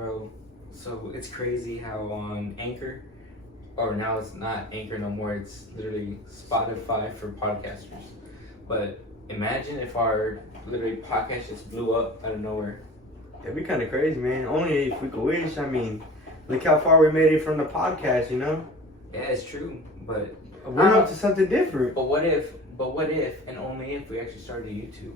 bro. So it's crazy how on Anchor, or now it's not Anchor no more, it's literally Spotify for podcasters. But imagine if our literally podcast just blew up out of nowhere. That'd be kind of crazy, man. Only if we could wish. I mean, look how far we made it from the podcast, you know? Yeah, it's true, but We're up to something different. But what if, and only if we actually started YouTube?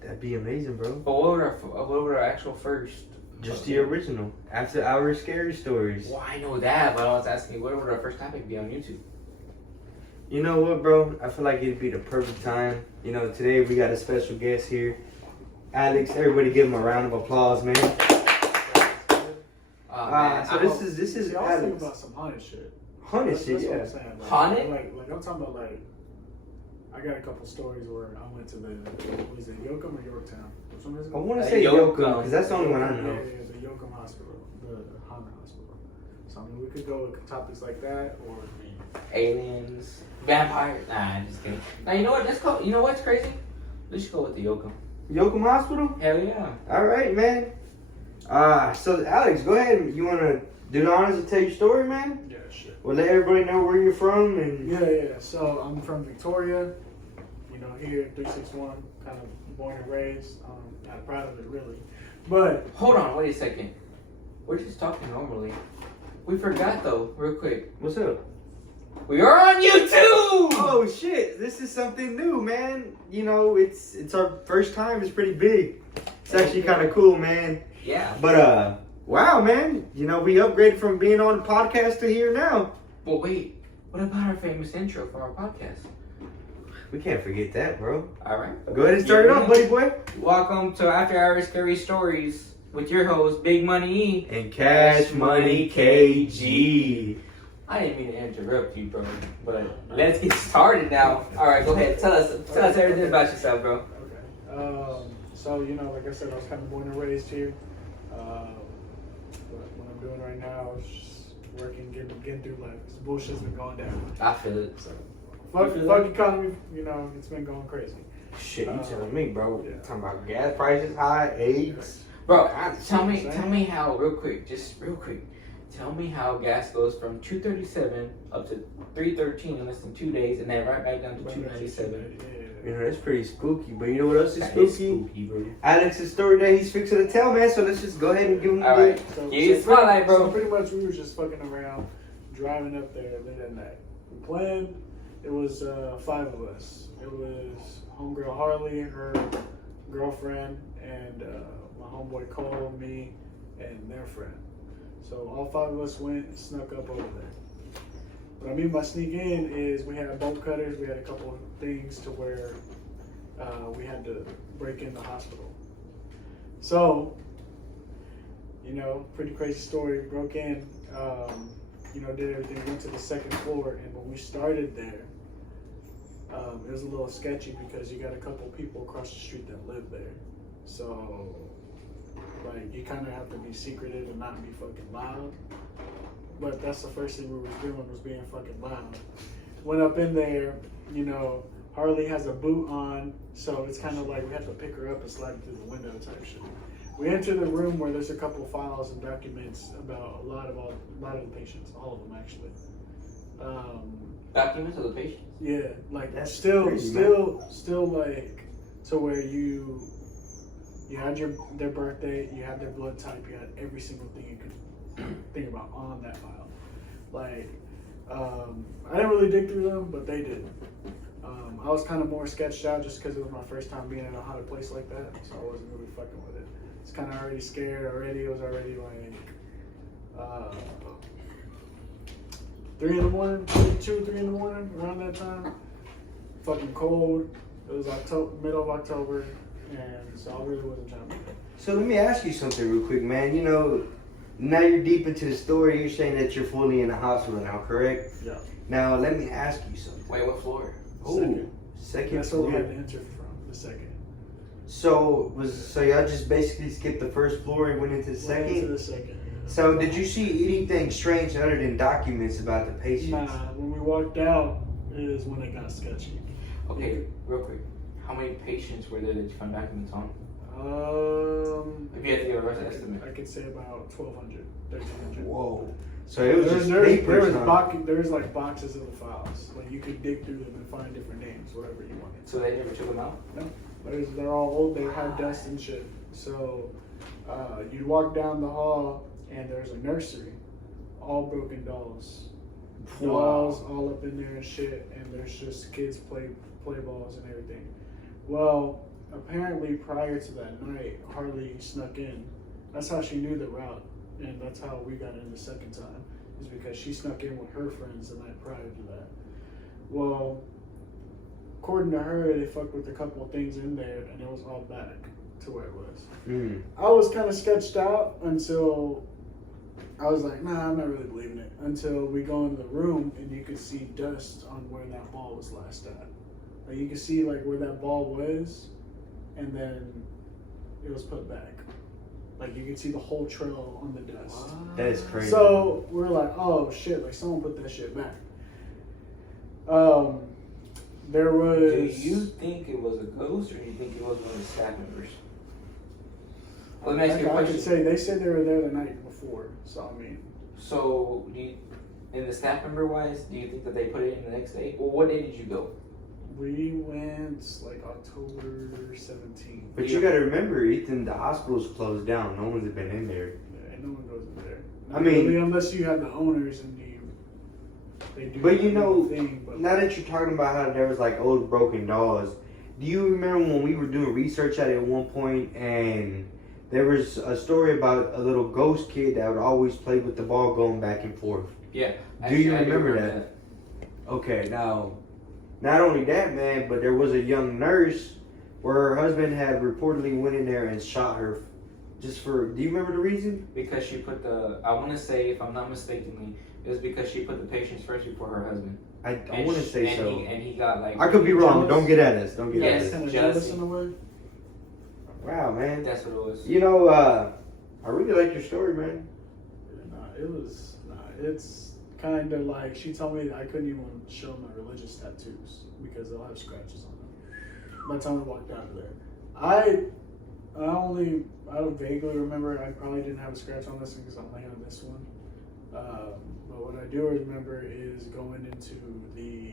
That'd be amazing, bro. But what would our actual first? Just the original. After our scary stories. Well, I know that, but I was asking, what would our first topic be on YouTube? You know what, bro? I feel like it'd be the perfect time. You know, today we got a special guest here. Alex, everybody give him a round of applause, man. Man, so this is I was Alex. thinking about some haunted shit. Haunted That's shit, what yeah. I'm saying. Haunted? Like I'm talking about I got a couple stories where I went to what is it, Yoakum or Yorktown? Which one is it? I want to say Yoakum. Yoakum, because that's the only one I know. Yeah, the Yoakum Hospital, the haunted hospital. So I mean, we could go with topics like that, or aliens, vampires. Nah, I'm just kidding. Now you know what? Let's go. You know what's crazy? Let's go with the Yoakum. Yoakum Hospital? Hell yeah. All right, man. So Alex, go ahead. You want to do the honors and tell your story, man? yeah, shit. We'll let everybody know where you're from and. Yeah. So I'm from Victoria. You know, here 361, kind of born and raised. Not proud of it really, but Hold on, wait a second. We're just talking normally. We forgot though, real quick. What's up? We are on YouTube. Oh shit! This is something new, man. You know, it's our first time. It's pretty big. It's actually kind of cool, man. Yeah. But wow, man. You know, we upgraded from being on a podcast to here now. But wait, what about our famous intro for our podcast? We can't forget that, bro. All right. Go ahead and start it off, buddy boy. Welcome to After Hours Scary Stories with your host Bigmoney E And Cashmoney KG. I didn't mean to interrupt you, bro, but let's get started now. All right, go ahead. Tell us everything about yourself, bro. okay. So you know, like I said, I was kind of born and raised here. What I'm doing right now is just working, getting through life. This bullshit's been going down. I feel it. So, fuck economy. You know, it's been going crazy. Shit, you telling me, bro? Yeah. Talking about gas prices high, AIDS. Bro, tell me how real quick. Tell me how gas goes from $2.37 up to $3.13 in less than 2 days, and then right back down to $2.97. You know, that's pretty spooky. But you know what else is That spooky? is spooky, bro. Alex's story that he's fixing to tell, man. So let's just go ahead and give him All the. right. Yeah, you spotlight, bro. So pretty much we were just fucking around, driving up there late at night. We planned. It was 5 of us. It was homegirl Harley, her girlfriend, and my homeboy Cole, me, and their friend. So all 5 of us went and snuck up over there. What I mean by sneak in is we had bolt cutters. We had a couple of things to where we had to break in the hospital. So, you know, pretty crazy story. Broke in, you know, did everything. Went to the 2nd floor, and when we started there, it was a little sketchy because you got a couple people across the street that live there. So, like, you kind of have to be secretive and not be fucking loud. But that's the first thing we were doing, was being fucking loud. Went up in there, you know, Harley has a boot on, so it's kind of like we have to pick her up and slide through the window type shit. We enter the room where there's a couple files and documents about a lot of the patients, all of them actually. Documents of the patient. Yeah, like That's still crazy, like to where you had their birthday, you had their blood type, you had every single thing you could think about on that file. Like, I didn't really dig through them, but they did. I was kind of more sketched out just because it was my first time being in a haunted place like that, so I wasn't really fucking with it. It's kind of already scared already. It was already like 3 in the morning, 2, 3 in the morning, around that time. Fucking cold. It was middle of October, and so I really wasn't trying to do that. So let me ask you something real quick, man. You know, now you're deep into the story. You're saying that you're fully in the hospital now, correct? Yeah. Now let me ask you something. Wait, what floor? Second That's where we floor. had to enter from, the 2nd. So y'all just basically skipped the 1st floor and went into the 2nd? Went into the 2nd. So did you see anything strange other than documents about the patients? Nah, when we walked out is when it got sketchy. Okay, real quick. How many patients were there that you found documents on? If you had to give a rough estimate. I could say about 1,200, 1,300. Whoa. So it was just papers, There's like boxes of the files. Like you could dig through them and find different names, whatever you wanted. So they never took them out? No. They're all old. They have dust and shit. So you walk down the hall and there's a nursery, all broken dolls. Dolls all up in there and shit, and there's just kids play balls and everything. Well, apparently prior to that night, Harley snuck in. That's how she knew the route, and that's how we got in the second time, is because she snuck in with her friends the night prior to that. Well, according to her, they fucked with a couple of things in there, and it was all back to where it was. I was kind of sketched out until I was like, nah, I'm not really believing it. Until we go into the room and you could see dust on where that ball was last at. Like you could see like where that ball was, and then it was put back. Like you could see the whole trail on the dust. That is crazy. So we're like, oh shit, like someone put that shit back. There was. Do you think it was a ghost, or do you think it was one of the staff members? Let me ask you a I question. could say they said they were there the night before. So I mean. So, in the staff member wise, do you think that they put it in the next day? Well, what day did you go? We went like October 17th. But you gotta remember, Ethan, the hospital's closed down. No one's been in there. Yeah, no one goes in there. I mean, really, unless you have the owners and they do. But you know, thing, but now that you're talking about how there was like old broken dolls, do you remember when we were doing research at it at one point and there was a story about a little ghost kid that would always play with the ball going back and forth? Yeah. Do you remember that? Okay, now, not only that, man, but there was a young nurse where her husband had reportedly went in there and shot her just for, do you remember the reason? Because she put I want to say, if I'm not mistakenly, it was because she put the patients first before her husband. I want to say so. And he got like... I could be wrong. Jealous? Don't get at us. Don't get Yes. at us. kind of jealousy. jealous in a way. Wow, man. That's what it was. You know, I really like your story, man. It's kind of like she told me that I couldn't even show my religious tattoos because they'll have scratches on them. By the time I walked out of there, I vaguely remember I probably didn't have a scratch on this one because I only have this one. But what I do remember is going into the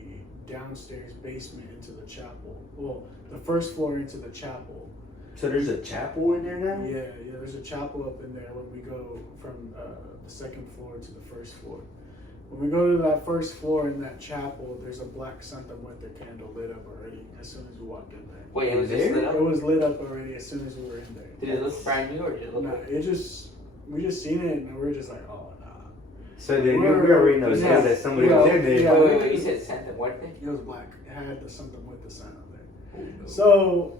downstairs basement into the chapel. Well, the first floor into the chapel. So there's a chapel in there now? Yeah, there's a chapel up in there when we go from the second floor to the first floor. When we go to that first floor in that chapel, there's a black Santa Muerte candle lit up already as soon as we walked in there. Wait, it was just lit up? It was lit up already as soon as we were in there. Did it look brand new or did it look Nah, like... we just seen it and we were just like, oh, nah. So they knew, we already know Yeah. that somebody Yeah. was in there. Yeah. Wait, you said Santa Muerte? It was black. It had the Santa Muerte sign on there. Oh, no. So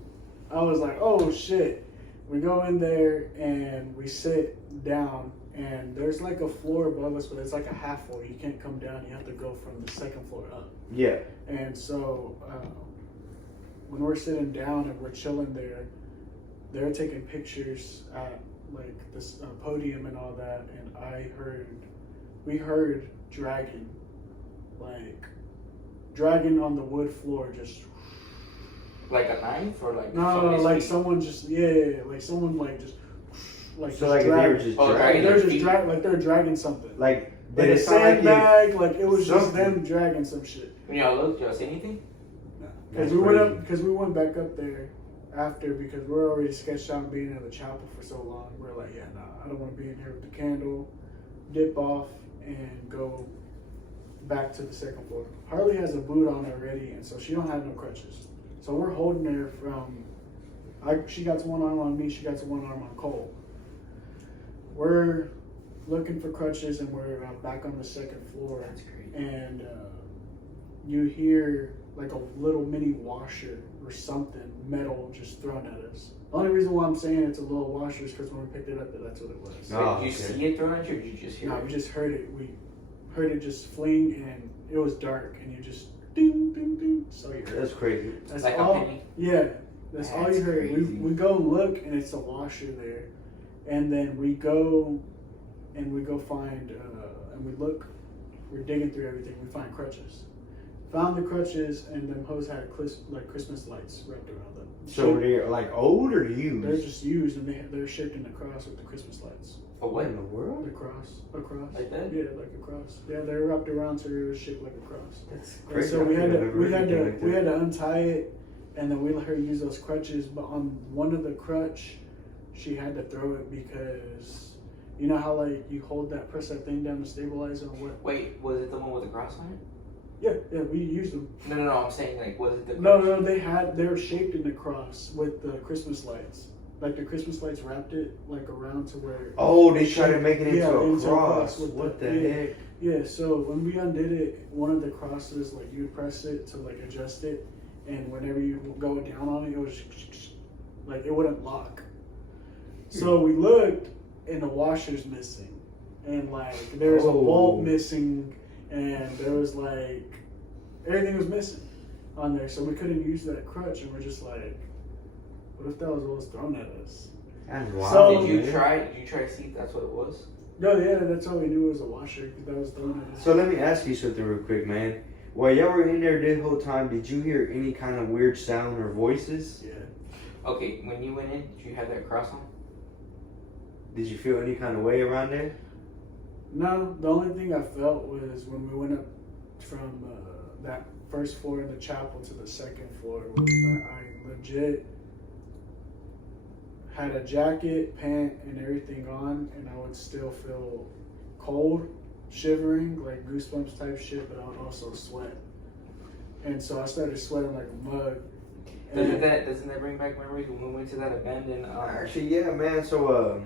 I was like, oh shit. We go in there and we sit down and there's like a floor above us, but it's like a half floor. You can't come down. You have to go from the second floor up. Yeah. And so when we're sitting down and we're chilling there, they're taking pictures at like this podium and all that. And we heard dragging on the wood floor just. Like a knife or like... No, somebody's like feet? someone just, like someone like just, like So just like if they dragging. were just Oh, dragging, They're their just feet. like they're dragging something. like, Like did a it sound like sandbag, like it was just something. them dragging some shit. When y'all looked, y'all see anything? Because we went back up there after because we're already sketched out being in the chapel for so long. We're like, yeah, nah, I don't want to be in here with the candle. Dip off and go back to the second floor. Harley has a boot on already, and so she don't have no crutches. So we're holding her from. She got one arm on me. She got one arm on Cole. We're looking for crutches, and we're back on the second floor. That's great. And you hear like a little mini washer or something metal just thrown at us. The only reason why I'm saying it's a little washer is because when we picked it up, that's what it was. Oh, Did you see it thrown at you or did you just hear No, it? we just heard it. We heard it just fling, and it was dark, and you just ding, ding, ding. So you heard. That's crazy. That's Like all. a penny? Yeah, that's all you heard. crazy. We go look, and it's a washer there, and then we go find, and we look. We're digging through everything. We find crutches. Found the crutches, and them hoes had like Christmas lights wrapped around them. So they're like old or used? They're just used, and they're shaped in a cross with the Christmas lights. But what in the world? A cross. Like that? Yeah, like a cross. Yeah, they're wrapped around so they were shaped like a cross. That's And crazy. so we had to untie it, and then we let her use those crutches. But on one of the crutch, she had to throw it because you know how like you press that thing down to stabilize it or what? Wait, was it the one with the cross on it? Yeah, we used them. No, I'm saying like, was it the No, cross? they were shaped in a cross with the Christmas lights. Like the Christmas lights wrapped it like around to where. Oh, they tried to make it into a into cross. with What the yeah. heck? Yeah, so when we undid it, one of the crosses, like you would press it to like adjust it, and whenever you go down on it, it was like it wouldn't lock. So we looked, and the washer's missing, and like there was a bolt missing, and there was like everything was missing on there, so we couldn't use that crutch, and we're just like, what if that was what was thrown at us? That's wild. So- Did you try to see if that's what it was? No, yeah, that's all we knew was a washer because that was thrown at us. So let me ask you something real quick, man. While y'all were in there the whole time, did you hear any kind of weird sound or voices? Yeah. Okay, when you went in, did you have that cross on? Did you feel any kind of way around there? No, the only thing I felt was when we went up from that first floor in the chapel to the second floor was that I legit had a jacket, pant, and everything on, and I would still feel cold, shivering, like goosebumps type shit, but I would also sweat. And so I started sweating like a mug. Doesn't that bring back memories when we went to that abandoned? Actually, yeah, man. So,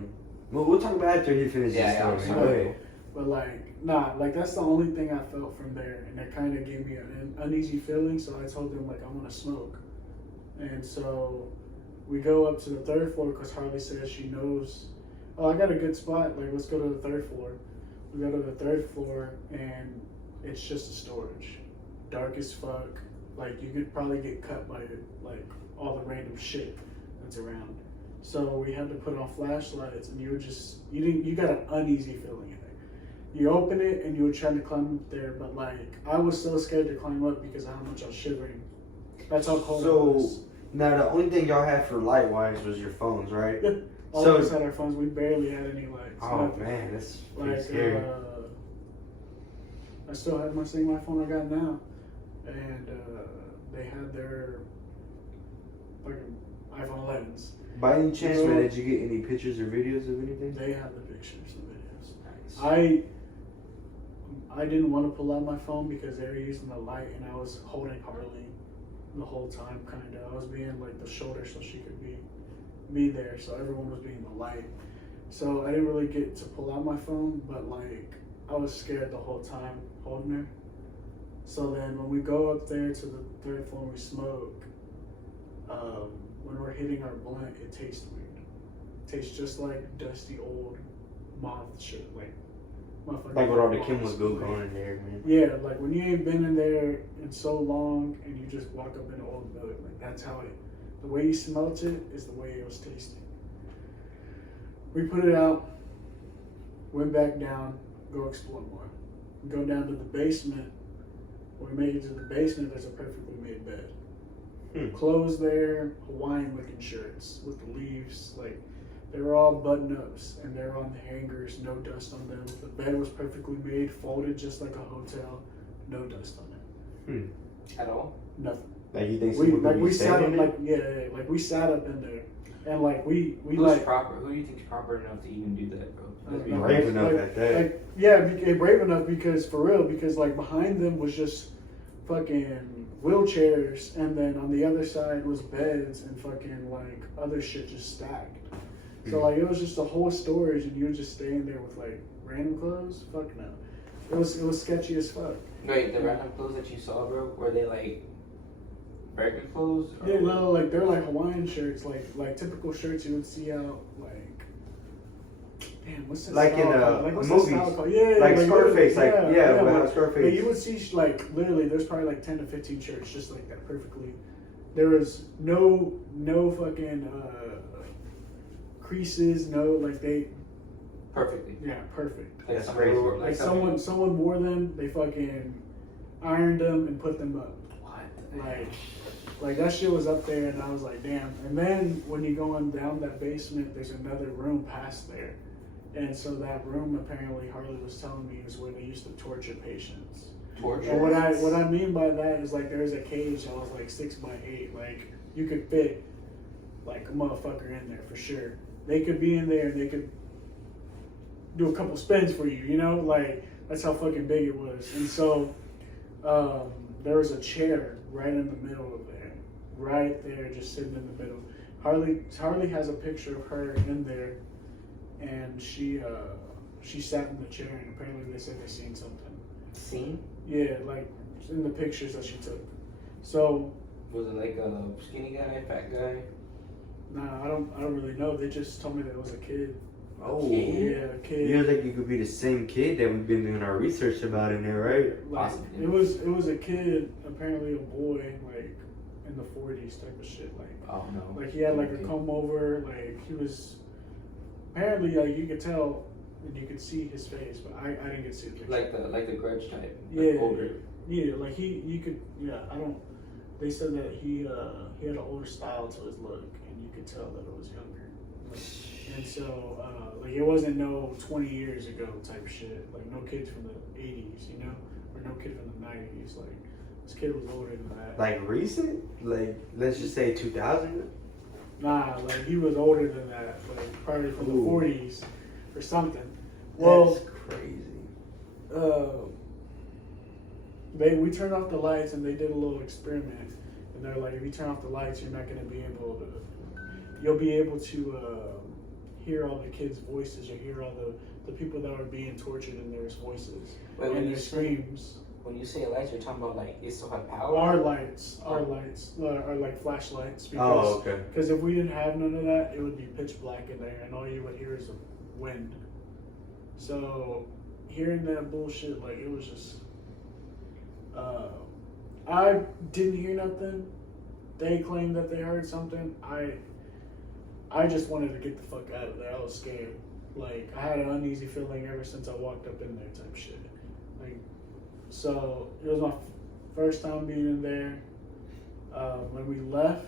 we'll talk about it after he finishes his Yeah, story. I'm Go sorry. ahead. But like, nah, like that's the only thing I felt from there, and it kind of gave me an uneasy feeling. So I told them like I want to smoke, and so we go up to the third floor because Harley says she knows. Oh, I got a good spot. Like, let's go to the third floor. We go to the third floor, and it's just a storage, dark as fuck. Like you could probably get cut by like all the random shit that's around. So we had to put on flashlights, and you got an uneasy feeling in there. You open it, and you were trying to climb up there, but like I was so scared to climb up because of how much I was shivering. That's how cold it was. Now, the only thing y'all had for light wise was your phones, right? Yeah. All So- of us had our phones. We barely had any lights. Oh, Nothing. man, that's pretty Like, scary. I still have my same iPhone I got now, and they had their fucking iPhone 11s. By any chance, so- man, did you get any pictures or videos of anything? They have the pictures and videos. Nice. I didn't want to pull out my phone because they were using the light, and I was holding Harley the whole time. Kind of, I was being like the shoulder so she could be there. So everyone was being the light. So I didn't really get to pull out my phone, but like I was scared the whole time holding her. So then when we go up there to the third floor and we smoke, when we're hitting our blunt, it tastes weird. It tastes just like dusty old moth shit, like motherfucking Like with all the moths. chemicals going in there, man. Yeah, like when you ain't been in there in so long and you just walk up in an old building, like that's how the way you smelt it is the way it was tasting. We put it out, went back down, go explore more. Go down to the basement. When we made it to the basement, there's a perfectly made bed. Clothes there, Hawaiian looking shirts with the leaves, like they were all button ups and they're on the hangers, no dust on them. The bed was perfectly made, folded just like a hotel, no dust on it. At all? Nothing. Like you think We someone could be we sat staying up in it? like like we sat up in there, and like we Who's like proper? Who do you think's proper enough to even do that, bro? Let's be like, brave honest. enough like, at that. like, yeah, brave enough because for real, because like behind them was just fucking wheelchairs, and then on the other side was beds and fucking like other shit just stacked. So like it was just a whole storage, and you were just staying there with like random clothes. Fuck no, it was sketchy as fuck. Wait, the random clothes that you saw, bro, were they like regular clothes? Or Yeah, no, like they're like Hawaiian shirts, like typical shirts you would see out like. Damn, what's that? Like in, style called? Like, what's that movies. style called? Yeah, Like Scarface, like, yeah, like, how Scarface. yeah, you would see like literally, there's probably like 10 to 15 shirts just like that, perfectly. There was no fucking creases, no like they. Perfectly. Yeah, perfect. Like That's someone crazy. wore- Like someone- someone wore them, they fucking ironed them, and put them up. What? Like that shit was up there, and I was like, damn. And then when you go on down that basement, there's another room past there. And so that room, apparently, Harley was telling me, is where they used to torture patients. Torture? And what I mean by that is, like, there's a cage that was like 6x8. Like, you could fit like a motherfucker in there for sure. They could be in there and they could do a couple spins for you, you know? Like, that's how fucking big it was. And so there was a chair right in the middle of there. Right there, just sitting in the middle. Harley has a picture of her in there, and she sat in the chair, and apparently they said they seen something. Seen? Yeah, like in the pictures that she took. So Was it like a skinny guy, fat guy? nah, I don't really know. They just told me that it was a kid. Oh, Yeah, a kid. you know, like it could be the same kid that we've been doing our research about in there, right? Like, Possibly. it was a kid, apparently a boy, like in the 40s type of shit. Like, Oh no. like he had like a Okay. comb over. Like he was apparently, like, you could tell and you could see his face, but I didn't get to see the picture. Like the Grudge type. Yeah. Older. Yeah, like you could, yeah. I don't. They said that he had an older style to his look, and you could tell that it was younger. Like, and so, like, it wasn't no 20 years ago type shit. Like, no kids from the 80s, you know, or no kid from the 90s. Like, this kid was older than that. Like recent? Like, let's just say 2000? Nah, like he was older than that. Like probably from the Ooh. 40s or something. Well, That's crazy. We turned off the lights and they did a little experiment, and they're like, if you turn off the lights, you're not gonna be able to. You'll be able to hear all the kids' voices, or hear all the people that are being tortured in their voices Wait, and their screams. When you say lights, you're talking about like it still have power? Our lights are like flashlights, Oh, because okay. if we didn't have none of that, it would be pitch black in there, and all you would hear is wind. So hearing that bullshit, like, it was just. I didn't hear nothing. They claimed that they heard something. I just wanted to get the fuck out of there. I was scared. Like, I had an uneasy feeling ever since I walked up in there type shit. Like, so it was my first time being in there. When we left,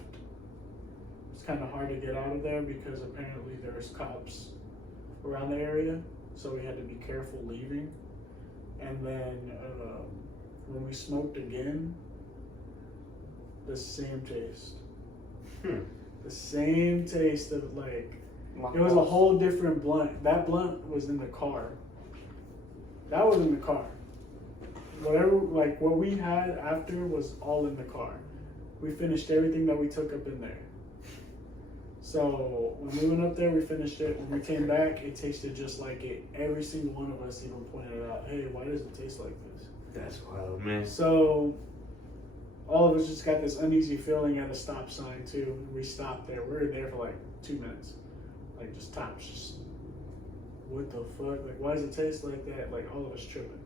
it's kind of hard to get out of there because apparently there's cops around the area, so we had to be careful leaving. And then when we smoked again, the same taste. The same taste of, like, it was a whole different blunt. That blunt was in the car. That was in the car. Whatever, like, what we had after was all in the car. We finished everything that we took up in there. So when we went up there, we finished it. When we came back, it tasted just like it. Every single one of us even pointed out, hey, why does it taste like this? That's wild, man. So all of us just got this uneasy feeling at a stop sign too. We stopped there. We were there for like 2 minutes. Like, just tops. Just, what the fuck? Like, why does it taste like that? Like, all of us tripping.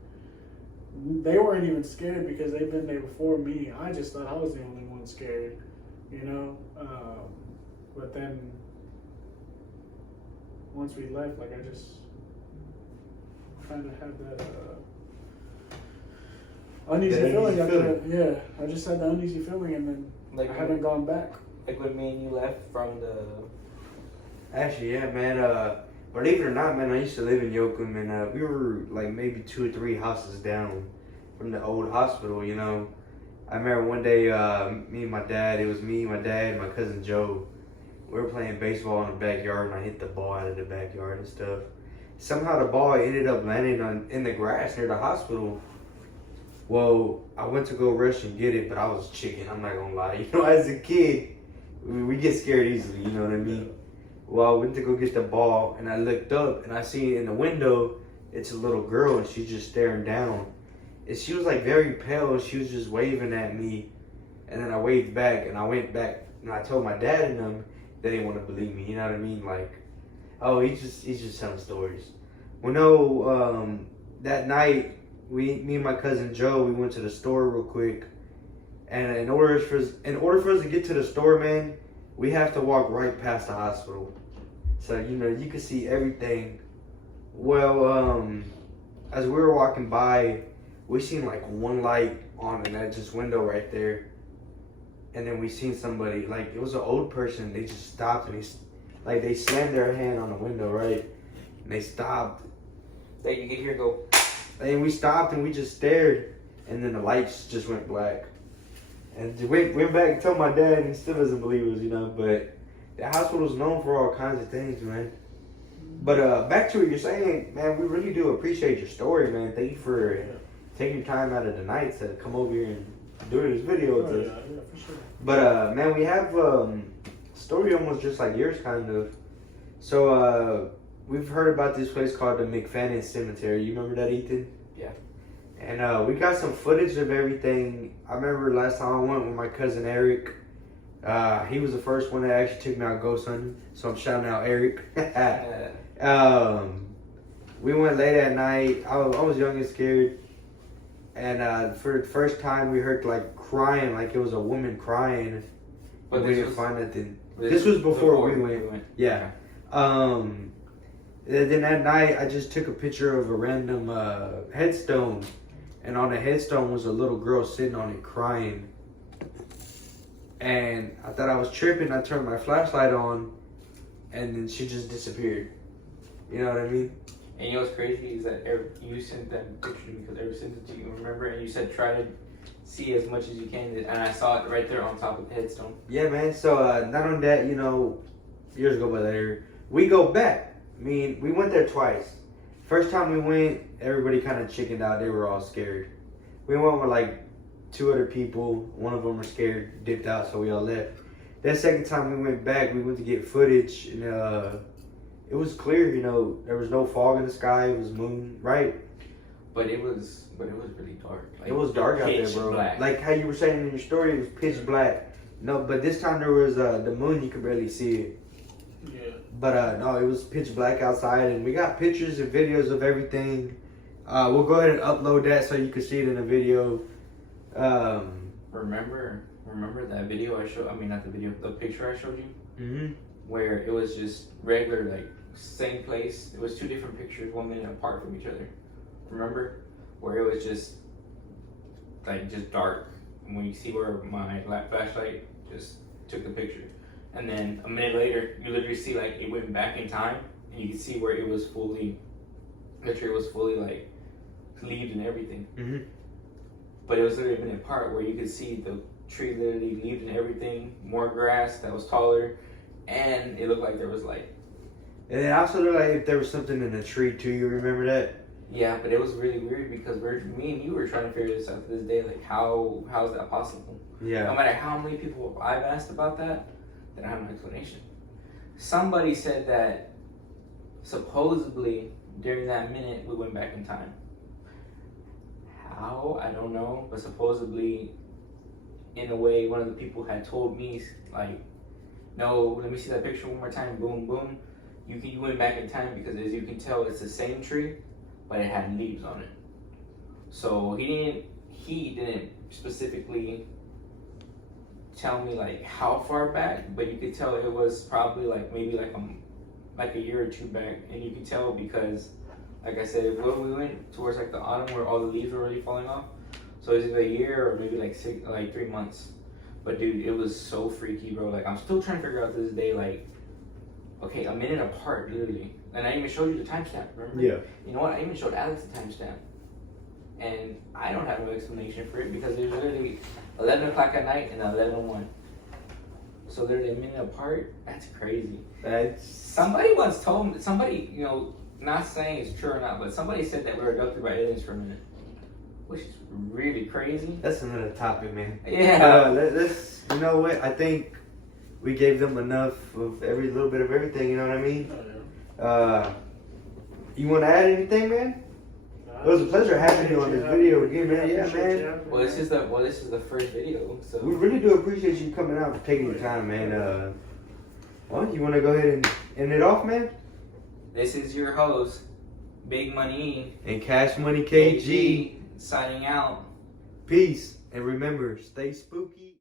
They weren't even scared because they've been there before me. I just thought I was the only one scared, you know? But then once we left, like, I just kind of had that uneasy feeling after that. Yeah, I just had the uneasy feeling, and then Like I haven't gone back. Like when me and you left from the. Actually, yeah, man. Believe it or not, man, I used to live in Yoakum, and we were like maybe 2 or 3 houses down from the old hospital, you know. I remember one day, me and my dad, it was me, my dad, my cousin Joe. We were playing baseball in the backyard, and I hit the ball out of the backyard and stuff. Somehow the ball ended up landing in the grass near the hospital. Well, I went to go rush and get it, but I was chicken, I'm not gonna lie. You know, as a kid, we get scared easily, you know what I mean? Well, I went to go get the ball, and I looked up, and I see in the window, it's a little girl, and she's just staring down. And she was like very pale, and she was just waving at me. And then I waved back, and I went back, and I told my dad and them. They didn't want to believe me, you know what I mean? Like, oh, he's just telling stories. Well, no, that night, me and my cousin Joe, we went to the store real quick. And in order for us to get to the store, man, we have to walk right past the hospital. So, you know, you can see everything. Well, as we were walking by, we seen like one light on that just window right there. And then we seen somebody, like, it was an old person. They just stopped and they slammed their hand on the window, right? And they stopped. That you can hear go. And we stopped and we just stared. And then the lights just went black. And went back and told my dad, and he still doesn't believe us, you know. But the hospital's known for all kinds of things, man. But back to what you're saying, man, we really do appreciate your story, man. Thank you for taking time out of the night to come over here and do this video with us. Yeah, for sure. But man, we have a story almost just like yours, kind of. So we've heard about this place called the Mcfannin Cemetery. You remember that, Ethan? Yeah. And we got some footage of everything. I remember last time I went with my cousin Eric. He was the first one that actually took me out ghost hunting. So I'm shouting out Eric. We went late at night. I was young and scared. And for the first time, we heard like crying, like it was a woman crying. But we didn't find nothing. This was before we went. Yeah. And then that night, I just took a picture of a random headstone. And on the headstone was a little girl sitting on it crying. And I thought I was tripping. I turned my flashlight on. And then she just disappeared. You know what I mean? And you know what's crazy is that you sent that picture to me because Eric sent it to you, remember? And you said try to see as much as you can. And I saw it right there on top of the headstone. Yeah, man. So not only that, you know, years ago by later, we go back. I mean, we went there twice. First time we went, everybody kind of chickened out. They were all scared. We went with like 2 other people. One of them were scared, dipped out, so we all left. That second time we went back, we went to get footage, and it was clear, you know, there was no fog in the sky, it was moon, right? But it was really dark. Like, it was dark out there, bro. Black. Like how you were saying in your story, it was pitch black. No, but this time there was the moon, you could barely see it. Yeah. But no, it was pitch black outside, and we got pictures and videos of everything. We'll go ahead and upload that so you can see it in the video. Remember that video I showed? I mean, not the video, the picture I showed you, Mm-hmm. where it was just regular, like same place. It was 2 different pictures, 1 minute apart from each other. Remember, where it was just dark. And when you see where my flashlight just took the picture, and then a minute later, you literally see like it went back in time, and you can see where it was fully, the tree was fully like leaved and everything. Mm-hmm. But it was literally a minute apart where you could see the tree literally leaved and everything, more grass that was taller, and it looked like there was light. And it also looked like if there was something in the tree too. You remember that? Yeah, but it was really weird because me and you were trying to figure this out to this day. Like, how is that possible? Yeah. No matter how many people I've asked about that, they don't have an explanation. Somebody said that supposedly during that minute we went back in time. How? I don't know, but supposedly, in a way, one of the people had told me, like, no, let me see that picture one more time, boom, boom. You went back in time because, as you can tell, it's the same tree, but it had leaves on it. So he didn't specifically tell me like how far back, but you could tell it was probably like maybe like a year or 2 back, and you could tell because, like I said, when we went towards like the autumn where all the leaves were already falling off, so it was either a year or maybe like 3 months. But dude, it was so freaky, bro. Like, I'm still trying to figure out to this day, like, okay, a minute apart, literally. And I even showed you the timestamp, remember? Yeah. You know what? I even showed Alex the timestamp. And I don't have no explanation for it because there's literally 11 o'clock at night and 11:01. So they're a minute apart. That's crazy. Somebody once told me, somebody, you know, not saying it's true or not, but somebody said that we were abducted by aliens for a minute, which is really crazy. That's another topic, man. Yeah. Let's, you know what? I think we gave them enough of every little bit of everything. You know what I mean? You want to add anything, man? It was a pleasure having you on this video again, man. Yeah, man. Well, this is the first video, so we really do appreciate you coming out and taking your time, man. Well, you want to go ahead and end it off, man? This is your host, Bigmoney E and Cashmoney KG signing out. Peace, and remember, stay spooky.